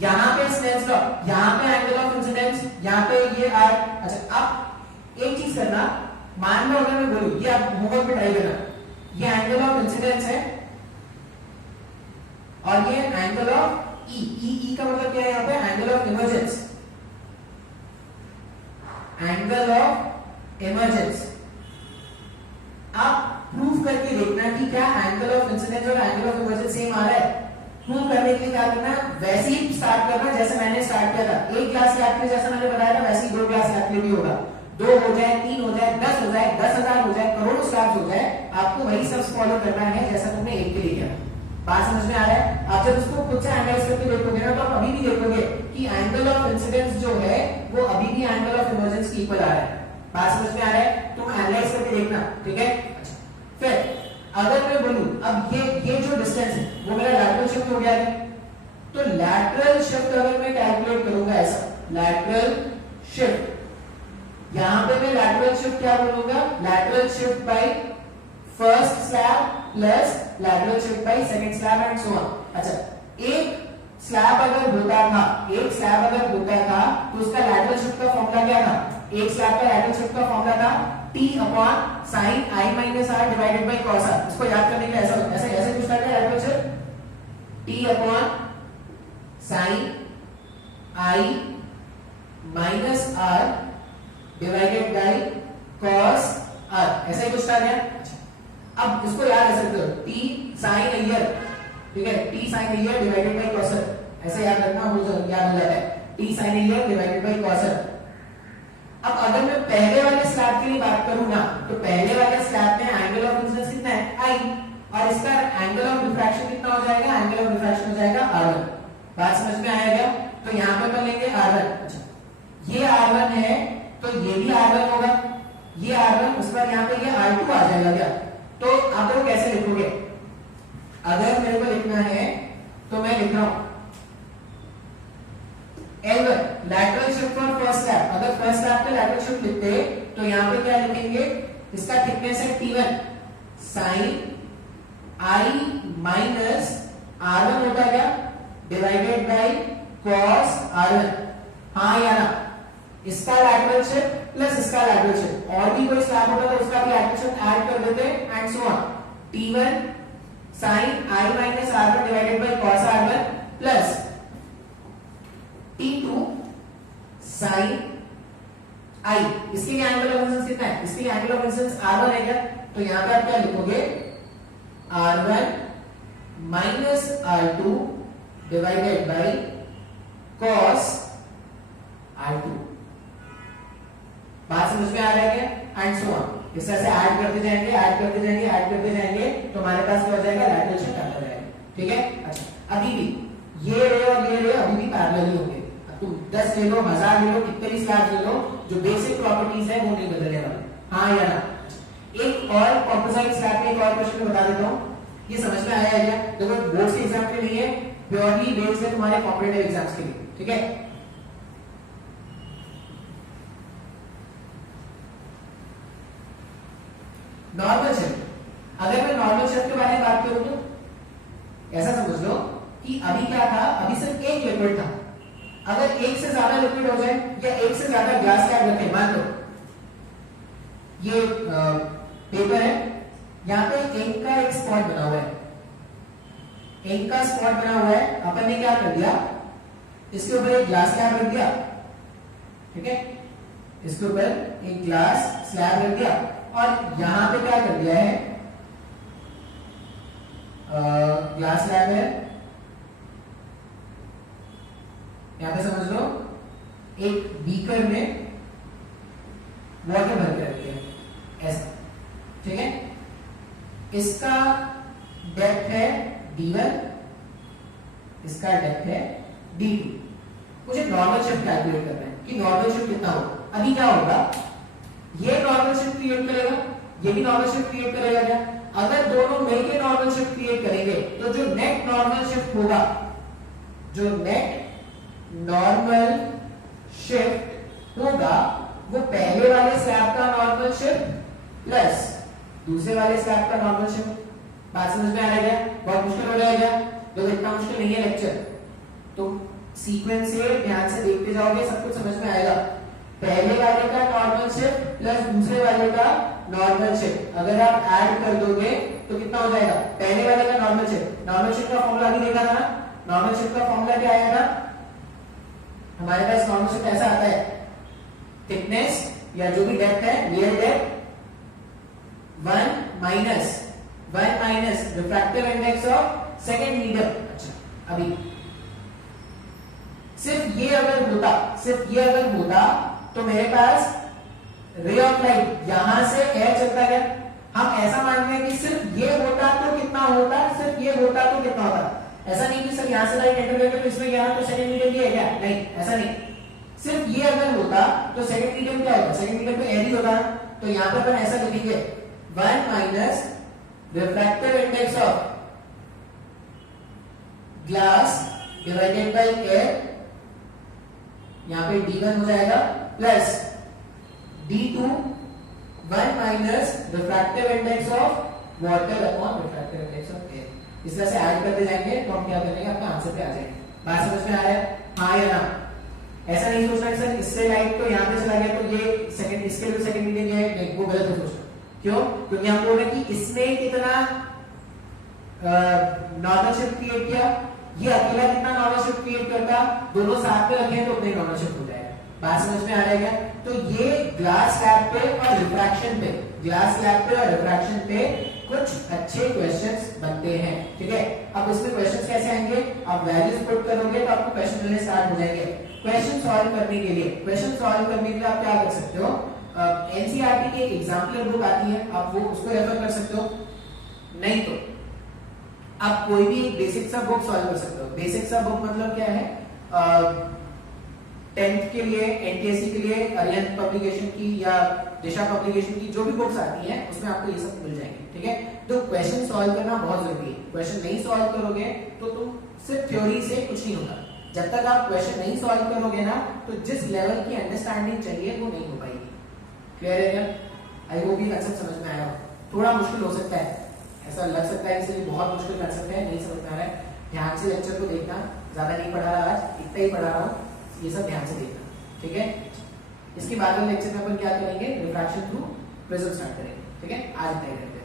यहाँ पे स्नेल्स लॉ, यहाँ पे एंगल ऑफ इंसिडेंस, यहाँ पे ये आर। अच्छा, अब एक चीज करना, मान लो अगर मैं बोलूं, ये आप होमवर्क पे ट्राई करना, ये एंगल ऑफ इंसिडेंस है और ये एंगल ऑफ ई का मतलब क्या है, यहाँ पे angle of emergence, angle of emergence. आप प्रूव करके देखना कि क्या एंगल ऑफ इंसिडेंस और एंगल ऑफ इमर्जेंस सेम आ रहा है। प्रूव करने के लिए क्या करना, वैसे ही स्टार्ट करना जैसे मैंने स्टार्ट किया था। एक ग्लास स्लैब के जैसा मैंने बताया था, वैसे ही 2 ग्लास स्लैब के भी होगा। 2 हो जाए, 3 हो जाए, 10 हो जाए, 10,000 हो जाए, करोड़ों स्लैब्स हो जाए, आपको वही सब फॉलो करना है जैसा तुमने एक के लिए किया। बात समझ में आ रहा है? आप जब उसको खुद से एनालाइज करके देखोगे ना, तो आप अभी भी देखोगे कि एंगल ऑफ इंसिडेंस जो है वो अभी भी एंगल ऑफ इमर्जेंस के इक्वल आ रहा है। बात समझ में आ रहा है? तुम एनालाइज करके देखना, ठीक है। फिर अगर मैं बोलूं, अब ये जो डिस्टेंस है वो मेरा लैटरल शिफ्ट हो गया है, तो लैटरल शिफ्ट अगर मैं कैलकुलेट करूंगा ऐसा, लैटरल शिफ्ट, यहां पे मैं लैटरल शिफ्ट क्या बोलूंगा, lateral shift by first slab plus lateral shift by second slab and so on. अच्छा, एक स्लैब अगर होता था, एक स्लैब अगर होता था तो उसका लैटरल शिफ्ट का फॉर्मूला क्या था, एक स्लैब का लैटरल शिफ्ट का फॉर्मूला था T upon sin I minus R divided by cos R। इसको याद करने के लिए ऐसे कुछ करते हैं, lateral shift T upon sin I minus R divided by cos R, ऐसा ही कुछ था क्या। अब इसको याद रख सकते हो, T sin ईयर, ठीक है, T sin year divided by cos R, ऐसे याद रखना, हो याद हो जाता है, T sin year divided by cos R। अब अगर मैं पहले वाले स्लैब के लिए बात करूं ना, तो पहले वाले स्लैब में एंगल ऑफ इंसिडेंस कितना है, I, और इसका एंगल ऑफ रिफ्रैक्शन कितना हो जाएगा, एंगल ऑफ रिफ्रैक्शन हो जाएगा R1। बात समझ में आया क्या? तो यहाँ पे अपन लेंगे R1। अच्छा, ये R1 है तो ये भी R1 होगा, ये R1, उस पर यहाँ पे ये R2 आ जाएगा क्या। तो आप लोग कैसे लिखोगे, अगर मेरे को लिखना है तो मैं लिख रहा हूं L1 lateral shift for first slab. अगर फर्स्ट स्लैब पे लैटरल शिफ्ट लिखते तो यहाँ पे क्या लिखेंगे, इसका थिकनेस है T1 sin I minus R1 होता क्या, डिवाइडेड बाय cos r1, हाँ या ना, इसका लैटरल शिफ्ट प्लस इसका लैटरल शिफ्ट, और भी कोई स्लैब होता तो उसका भी लैटरल शिफ्ट ऐड कर देते and so on. t1 sin I minus r1 divided by cos r1 plus t2 sin I, इसके लिए एंगल ऑफ इंसिडेंस कितना है, इसके लिए एंगल ऑफ इंसिडेंस r1 है क्या, तो यहां पे आप क्या लिखोगे, r1 minus r2 divided by cos r2। बात समझ में आ रहा है क्या, एंड सो ऑन, इस तरह से ऐड करते जाएंगे, ऐड करते जाएंगे, ऐड करते जाएंगे, तो हमारे पास क्या हो जाएगा, लैटरल शिफ्ट आता जाएगा। ठीक है, अच्छा अभी भी ये रे और ये रे अभी भी पैरेलल ही होंगे, अब तुम 10 ले लो, 1000 ले लो, कितने भी स्लैब्स ले लो, जो बेसिक प्रॉपर्टीज है वो नहीं बदलने वाले, हाँ या ना। एक और कॉम्पोजिट स्लैब में एक और क्वेश्चन बता देता हूं, ये समझ में आया है क्या, देखो बोर्ड के एग्जाम के लिए प्योरली बेस्ड है तुम्हारे कॉम्पिटिटिव एग्जाम्स के लिए। ठीक है, नॉर्मल शिफ्ट, अगर मैं नॉर्मल शिफ्ट के बारे में बात करूं तो ऐसा समझ लो कि अभी क्या था, अभी सिर्फ एक लिक्विड था, अगर एक से ज्यादा लिक्विड हो जाए या एक से ज्यादा ग्लास स्लैब रखें, मान लो ये पेपर है, यहां पे इंक का एक स्पॉट बना हुआ है, इंक का स्पॉट बना हुआ है, अपन ने क्या कर दिया, इसके ऊपर एक ग्लास स्लैब रख दिया। ठीक है, इसके ऊपर एक ग्लास स्लैब रख दिया और यहां पे क्या कर दिया है, ग्लास स्लैब है, यहां पे समझ लो एक बीकर में वाटर भर के रख दिया ऐसा। ठीक है, इसका डेप्थ है d1, इसका डेप्थ है d2। मुझे नॉर्मल शिफ्ट कैलकुलेट करना है कि नॉर्मल शिफ्ट कितना होगा। अभी क्या होगा, ये नॉर्मल शिफ्ट क्रिएट करेगा, ये भी नॉर्मल शिफ्ट क्रिएट करेगा क्या, अगर दोनों मिलकर नॉर्मल शिफ्ट क्रिएट करेंगे तो जो नेट नॉर्मल शिफ्ट होगा, जो नेट नॉर्मल शिफ्ट होगा वो पहले वाले स्लैब का नॉर्मल शिफ्ट प्लस दूसरे वाले स्लैब का नॉर्मल शिफ्ट। बात समझ में आ रहा है क्या, बहुत मुश्किल हो जाएगा, तो इतना मुश्किल नहीं है लेक्चर, तो सीक्वेंस से ध्यान से देखते जाओगे सब कुछ समझ में आएगा। पहले वाले का नॉर्मल शिफ्ट प्लस दूसरे वाले का नॉर्मल शिफ्ट अगर आप ऐड कर दोगे तो कितना हो जाएगा, पहले वाले का नॉर्मल शिफ्ट, नॉर्मल शिफ्ट का फॉर्मूला अभी देखा था ना, नॉर्मल शिफ्ट का फॉर्मूला क्या आया था, हमारे पास नॉर्मल शिफ्ट ऐसा आता है, थिकनेस या जो भी डेप्थ है, real depth 1 minus refractive index of second medium. अच्छा अभी सिर्फ ये अगर होता तो मेरे पास रे ऑफ लाइट यहां से एयर चलता गया, हम ऐसा मान रहे हैं कि सिर्फ ये होता तो कितना होता, सिर्फ ये होता तो कितना होता, ऐसा नहीं कि सर यहां से लाइट एंटर करके तो इसमें गया तो सेकंड मीडियम ये है क्या, नहीं ऐसा नहीं, सिर्फ ये अगर होता तो सेकंड मीडियम क्या होता, सेकंड मीडियम तो एयर ही होता, तो यहां पर अपन ऐसा लिखेंगे 1 minus refractive index of glass divided by air, यहां पे d1 हो जाएगा plus d2 1 minus refractive index of water upon refractive index of air. इस तरह से ऐड करते जाएंगे तो हम क्या करेंगे, अपने आंसर पे आ जाएंगे। बात समझ में आ रहा है, हाँ या ना। ऐसा नहीं सोचना कि सर इससे लाइट तो यहां पे चला गया तो ये सेकंड, इसके लिए सेकंड मीडियम है, नहीं वो गलत है सोचना। क्यों, क्योंकि हम बोल रहे हैं कि इसने कितना नॉर्मल शिफ्ट क्रिएट किया, ये अकेला कितना नॉर्मल शिफ्ट क्रिएट करता, दोनों साथ में रखें तो अपने नॉर्मल शिफ्ट हो जाएगा। बात समझ में आ रहा है क्या, तो ये ग्लास स्लैब पे और रिफ्रैक्शन पे, ग्लास स्लैब पे और रिफ्रैक्शन पे कुछ अच्छे क्वेश्चंस बनते हैं। ठीक है, अब इसमें क्वेश्चंस कैसे आएंगे, आप वैल्यूज पुट करोगे तो आपको क्वेश्चन मिलने स्टार्ट हो जाएंगे। क्वेश्चन सॉल्व करने के लिए आप क्या कर सकते हो, एनसीईआरटी की एक एग्जाम्पलर बुक आती है, आप वो उसको रेफर कर सकते हो, नहीं तो आप कोई भी एक बेसिक सा बुक सॉल्व कर सकते हो। बेसिक सा बुक मतलब क्या है, 10th के लिए, एनटीएससी के लिए अरिहंत पब्लिकेशन की या दिशा पब्लिकेशन की जो भी बुक्स आती हैं उसमें आपको ये सब मिल जाएंगे। ठीक है, तो क्वेश्चन सॉल्व करना बहुत जरूरी है। क्वेश्चन नहीं सॉल्व करोगे तो तुम सिर्फ थ्योरी से कुछ नहीं होगा। जब तक आप क्वेश्चन नहीं सॉल्व करोगे ना तो जिस लेवल की अंडरस्टैंडिंग चाहिए वो नहीं हो पाएगी। क्लियर है क्या, आई होप ये कंसेप्ट समझ में आया हो। थोड़ा मुश्किल हो सकता है, ऐसा लग सकता है कि बहुत मुश्किल कर सकते हैं, नहीं समझ में आ रहा है, ध्यान से लेक्चर को देखना, ज्यादा नहीं पढ़ा रहा, आज इतना ही पढ़ा रहा हूँ, ये सब ध्यान से देखना, ठीक है। इसके बाद वाले लेक्चर में अपन क्या करेंगे, रिफ्रैक्शन थ्रू प्रिज्म स्टार्ट करेंगे, ठीक है। आज इतना ही करते हैं।